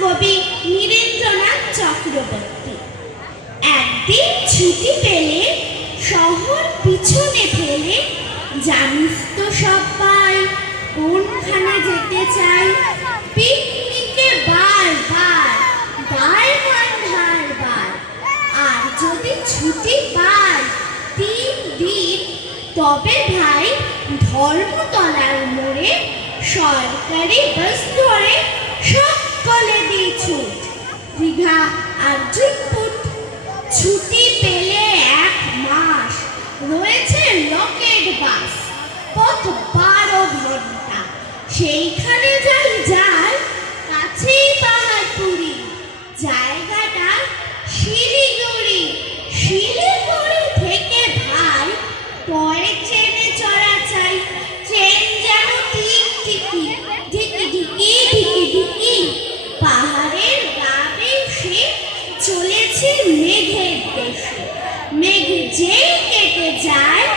কবি নীরেন্দ্রনাথ চক্রবর্তী। একদিন ছুটি পেলে শহর পিছনে ফেলে জানিস তো সবাই, কোনখানে যেতে চাই? পিকনিকে বার বার আর যদি ছুটি পাই তিন দিন, তবে ভাই ধর্মতলার মোড়ে সরকারি বাস ধরে দীঘা আর পাহাড়পুরি। জায়গাটা শিলিগুড়ি। শিলিগুড়ি থেকে ভাই পরে ট্রেনে চড়া চাই। ট্রেন যেন দেশে। মেঘ যেই কেটে যায়